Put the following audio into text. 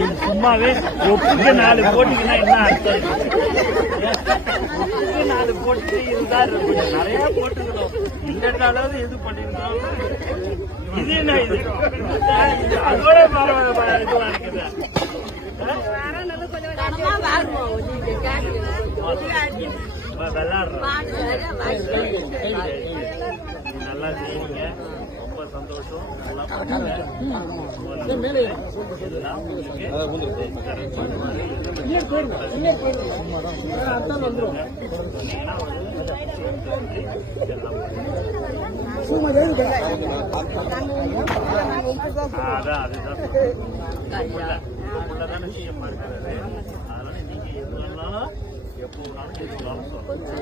இது சும்மாவே ஒப்புக்கு 4 போட்டிங்கன்னா என்ன அர்த்தம்? 4 போட்டு இதுதான் நிறைய போட்டுக்கிறோம். இல்லைன்னாலும் எது பண்ணிருந்தோம். இது என்ன இது அதோட இதுவா இருக்குது. நல்லா செய்யுங்க. ரொம்ப சந்தோஷம். நல்லா பண்ணுங்க. அதுதான் விஷயமா இருக்கிறது. அதனால நீங்க எதுனாலும் எப்போ எதுனாலும் சொல்லலாம்.